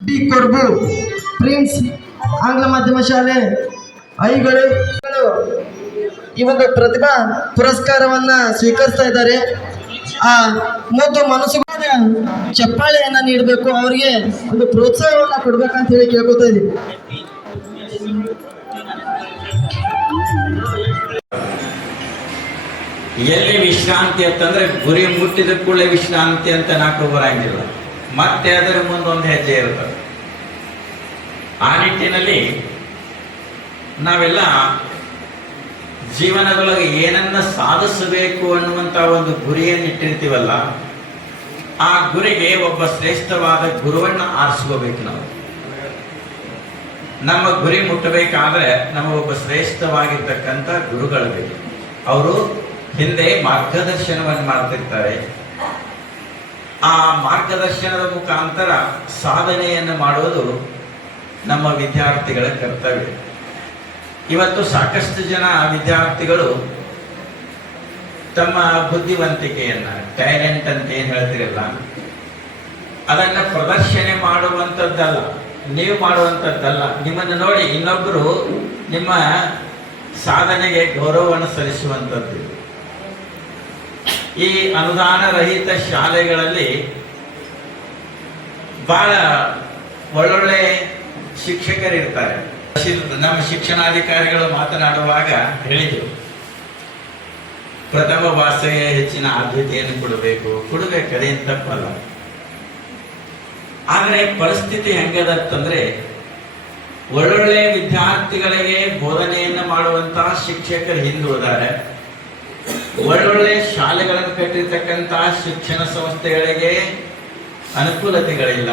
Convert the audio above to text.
D Korbu prince ಆಂಗ್ಲ ಮಾಧ್ಯಮ ಶಾಲೆ ಐಗಳು ಈ ಪ್ರತಿಭಾ ಪುರಸ್ಕಾರವನ್ನ ಸ್ವೀಕರಿಸ್ತಾ ಇದ್ದಾರೆ. ಆ, ಮತ್ತು ಮನಸ್ಸು ಚಪ್ಪಾಳೆಯನ್ನ ನೀಡಬೇಕು, ಅವರಿಗೆ ಒಂದು ಪ್ರೋತ್ಸಾಹವನ್ನ ಕೊಡ್ಬೇಕಂತ ಹೇಳಿ ಕೇಳ್ಕೊತಾ ಇದ್ದೀವಿ ಎಲ್ಲಿ ವಿಶ್ರಾಂತಿ ಅಂತಂದ್ರೆ ಗುರಿ ಮುಟ್ಟಿದ ಕೂಡಲೇ ವಿಶ್ರಾಂತಿ ಅಂತ ನಾಲ್ಕು ಬರಂಗಿಲ್ಲ ಮತ್ತೆ ಅದರ ಮುಂದೊಂದು ಹೆಜ್ಜೆ ಇರ್ತದೆ ಆ ನಿಟ್ಟಿನಲ್ಲಿ ನಾವೆಲ್ಲ ಜೀವನದೊಳಗೆ ಏನನ್ನ ಸಾಧಿಸಬೇಕು ಅನ್ನುವಂತ ಒಂದು ಗುರಿಯನ್ನು ಇಟ್ಟಿರ್ತೀವಲ್ಲ, ಆ ಗುರಿಗೆ ಒಬ್ಬ ಶ್ರೇಷ್ಠವಾದ ಗುರುವನ್ನ ಆರಿಸ್ಕೋಬೇಕು ನಾವು. ನಮ್ಮ ಗುರಿ ಮುಟ್ಟಬೇಕಾದ್ರೆ ನಮ್ಮ ನಮಗೊಬ್ಬ ಶ್ರೇಷ್ಠವಾಗಿರ್ತಕ್ಕಂಥ ಗುರುಗಳು ಬೇಕು. ಅವರು ಹಿಂದೆ ಮಾರ್ಗದರ್ಶನವನ್ನು ಮಾಡ್ತಿರ್ತಾರೆ. ಆ ಮಾರ್ಗದರ್ಶನದ ಮುಖಾಂತರ ಸಾಧನೆಯನ್ನು ಮಾಡೋದು ನಮ್ಮ ವಿದ್ಯಾರ್ಥಿಗಳ ಕರ್ತವ್ಯ. ಇವತ್ತು ಸಾಕಷ್ಟು ಜನ ವಿದ್ಯಾರ್ಥಿಗಳು ತಮ್ಮ ಬುದ್ಧಿವಂತಿಕೆಯನ್ನ ಟ್ಯಾಲೆಂಟ್ ಅಂತ ಏನು ಹೇಳ್ತಿರಲ್ಲ, ಅದನ್ನ ಪ್ರದರ್ಶನೆ ಮಾಡುವಂಥದ್ದಲ್ಲ ನೀವು ಮಾಡುವಂಥದ್ದಲ್ಲ ನಿಮ್ಮನ್ನು ನೋಡಿ ಇನ್ನೊಬ್ಬರು ನಿಮ್ಮ ಸಾಧನೆಗೆ ಗೌರವವನ್ನು ಸಲ್ಲಿಸುವಂಥದ್ದು ಈ ಅನುದಾನ ರಹಿತ ಶಾಲೆಗಳಲ್ಲಿ ಬಹಳ ಒಳ್ಳೊಳ್ಳೆ ಶಿಕ್ಷಕರಿರ್ತಾರೆ. ನಮ್ಮ ಶಿಕ್ಷಣಾಧಿಕಾರಿಗಳು ಮಾತನಾಡುವಾಗ ಹೇಳಿದರು. ಪ್ರಥಮ ಭಾಷೆಗೆ ಹೆಚ್ಚಿನ ಆದ್ಯತೆಯನ್ನು ಕೊಡಬೇಕು. ಕೊಡಬೇಕಾದ್ರೆ ತಪ್ಪಲ್ಲ. ಆದರೆ ಪರಿಸ್ಥಿತಿ ಹೆಂಗದಂತಂದ್ರೆ ಒಳ್ಳೊಳ್ಳೆ ವಿದ್ಯಾರ್ಥಿಗಳಿಗೆ ಬೋಧನೆಯನ್ನು ಮಾಡುವಂತಹ ಶಿಕ್ಷಕರು ಹಿಂದುಳಿದಾರೆ ಒಳ್ಳೊಳ್ಳೆ ಶಾಲೆಗಳನ್ನು ಕಟ್ಟಿರ್ತಕ್ಕಂತಹ ಶಿಕ್ಷಣ ಸಂಸ್ಥೆಗಳಿಗೆ ಅನುಕೂಲತೆಗಳಿಲ್ಲ.